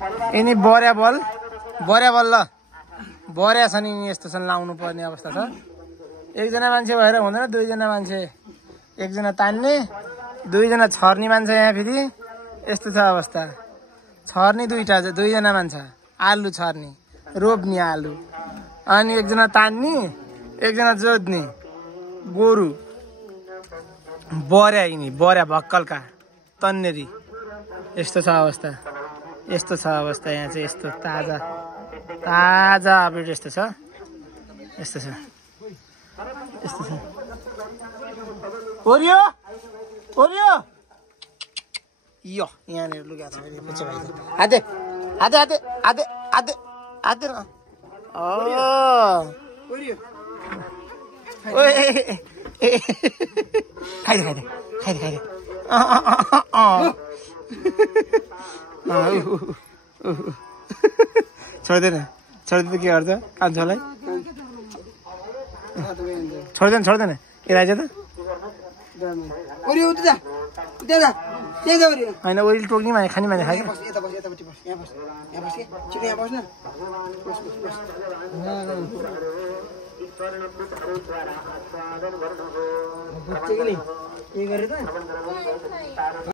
यिनी बर्या बल ल बर्या छन् यिनी यस्तो छन् लाउनु पर्ने अवस्था छ एकजना मान्छे भएर हुँदैन दुईजना मान्छे एकजना तान्ने दुईजना छर्नी मान्छे यहाँ फेरि यस्तो छ अवस्था छर्नी दुईजना मान्छे आलु छर्नी रोप्ने आलु अनि एकजना तान्ने एकजना जोत्ने गोरु बर्या यिनी बर्या भक्कलका तन्नेरी यस्तो छ अवस्था यहाँ चाहिँ यस्तो ताजा अपडेट यस्तो छ ओरियो यो यहाँनिर लुगा छ पछि भाइ हाते न खाइदे छोड्दैन के गर्छ कान्छोलाई छोड्दैन के राइज त होइन ओइल टोक्ने माने खाने माने खायो